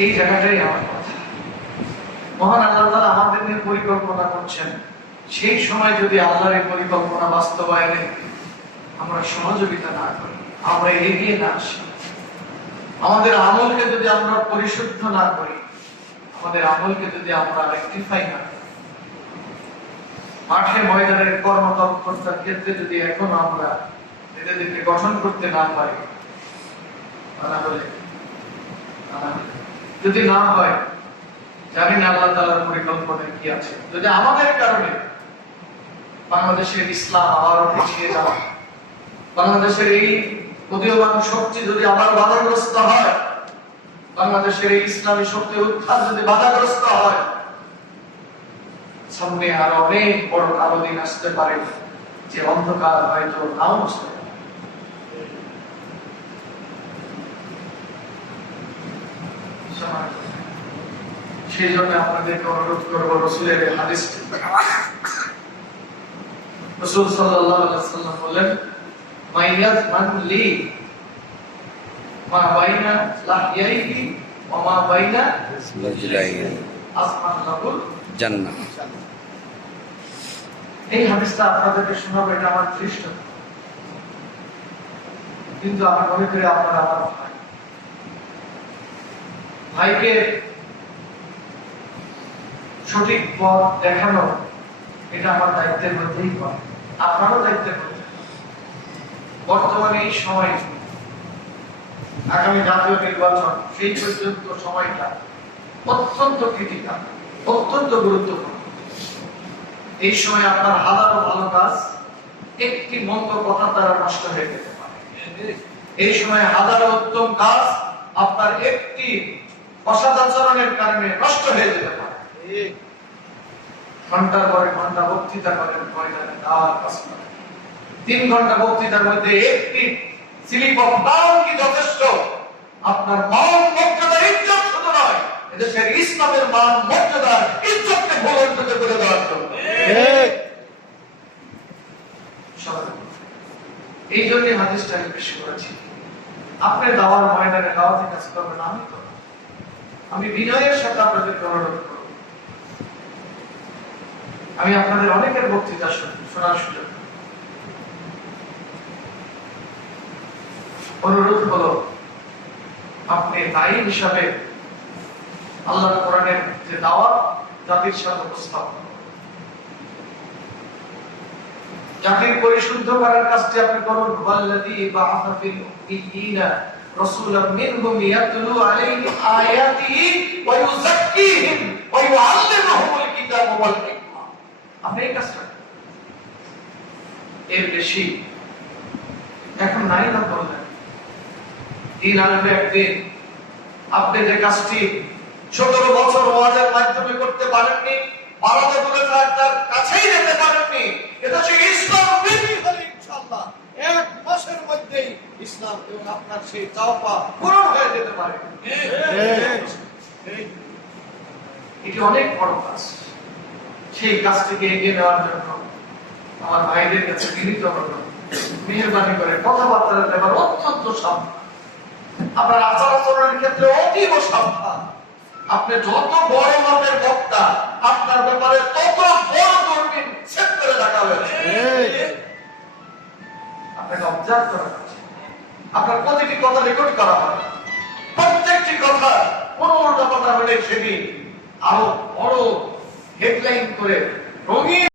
এই জায়গাটাই আমার কথা। মহান আল্লাহ তাআলা আমাদের নিয়ে পরিকল্পনা করছেন, সেই সময় যদি আল্লাহর এই পরিকল্পনা বাস্তবায়নে আমরা সহযোগিতা না করি, আমরা এগিয়ে না আসি, আমাদের আমলকে যদি আমরা পরিশুদ্ধ না করি, আমাদের আমলকে যদি আমরা রেকটিফাই না করি, মাঠে ময়দানের কর্মতৎপরতার ক্ষেত্রে যদি এখন আমরা নিজেদেরকে গঠন করতে না পারি, যদি না হয়, জানি না আল্লাহ তাআলার পরিকল্পনা কি আছে। যদি আমাদের কারণে বাংলাদেশের ইসলাম আবারও পিছিয়ে যাওয়া, বাংলাদেশের এই উদীয়মান শক্তি যদি আবার বাধাগ্রস্ত হয়, বাংলাদেশের এই ইসলামী শক্তির উত্থান যদি বাধাগ্রস্ত হয়, সামনে আরো অনেক বড় কালো দিন আসতে পারে, যে অন্ধকার হয়তো নাও আসতে পারে। সেই জন্য আপনাদেরকে অনুরোধ করবো, রাসূলের হাদিস, রাসূল সাল্লাল্লাহু আলাইহি ওয়াসাল্লাম বলেন, মাইয়াজ মান লি মা বাইনা লাহইয়াইহি ওয়া মা বাইনা রাজলাইহি আসমান লাহুল জান্নাহ। এই হাদিসটা আপনাদেরকে শোনাবো, এটা আমার দৃষ্ট, কিন্তু আমার মনে করি আপনারা আমার ভাই, ভাইকে সঠিক পথ দেখানো, এটা আমার দায়িত্বের মধ্যেই পড়ে, আপনারও দায়িত্বের মধ্যে। বর্তমানে এই সময়, আগামী জাতীয় নির্বাচন, সেই পর্যন্ত সময়টা অত্যন্ত ক্রিটিক্যাল, অত্যন্ত গুরুত্বপূর্ণ। এই সময় আপনার হাজারো ভালো কাজ একটি মন্দ কথা দ্বারা নষ্ট হয়ে যেতে পারে। এই সময় হাজারো উত্তম কাজ আপনার একটি অসদাচরণের কারণে নষ্ট হয়ে যেতে পারে। ঘন্টার পরে ঘন্টা বক্তৃতা করেন ময়দানে, দাওয়াত কাজ করেন, 3 ঘন্টা বক্তৃতার মধ্যে একটি স্লিপ অফ টাং কি যথেষ্ট আপনার মান মর্যাদা ইজ্জত শুধু নয়, এদেশের ইসলামের মান মর্যাদা ইজ্জতকে ভুলন্তিত করে দেওয়ার জন্য। এই জন্য হাদিসটা আমি পেশ করেছি। আপনি দাওয়ার ময়দানে দাওয়াতে কাজ করবেন, আমি বিনয়ের সাথে আপনাদেরকে অনুরোধ করব, আমি আপনাদের অনেকের বক্তৃতা শোনার সুযোগ, অনুরোধ হলো আপনি দায়ী হিসাবে আল্লাহর কোরআনের যে দাওয়াত জাতির সামনে উপস্থাপন, জাতির পরিশুদ্ধ করার কাজটি আপনি করুন। ওয়াল্লাযী বা'আসা ফিল উম্মিয়্যিনা রাসূলাম মিনহুম ইয়াতলু আলাইহিম আয়াতিহি ওয়া ইউযাক্কিহিম ওয়া ইউআল্লিমুহুমুল কিতাবা ওয়াল হিকমা। আপনি এই কাজটা, এর বেশি এখন নাই না বললেন। দিন আসবে একদিন আপনি যে কাজটি 17 বছর ওয়াজের মাধ্যমে করতে পারেননি, বারাতে দূরে তার কাছেই যেতে পারেননি, এটা হচ্ছে ইসলাম বিধি হলে ইনশাআল্লাহ 1 মাসের মধ্যেই ইসলাম এবং আপনার সেই চাওয়া পূরণ হয়ে যেতে পারে। এটি অনেক বড় কাজ। সেই কাজটিকে এগিয়ে নেওয়ার জন্য আমার ভাইদের কাছে বিনীত অনুরোধ, মেহেরবানি করে কথাবার্তা দেবার অত্যন্ত সাবধান, আপনার আচার আচরণের ক্ষেত্রে অতীব সাবধান। আপনি যত বড় মাপের বক্তা, আপনার ব্যাপারে তত বড় দূরবীন সেট করে রাখা হয়েছে। আপনাকে অবজার্ভ করা হচ্ছে, আপনার প্রতিটি কথা রেকর্ড করা হয়, প্রত্যেকটি কথা কোনো উল্টাপাল্টা হলে সেটি আরো বড় হেডলাইন করে রঙিন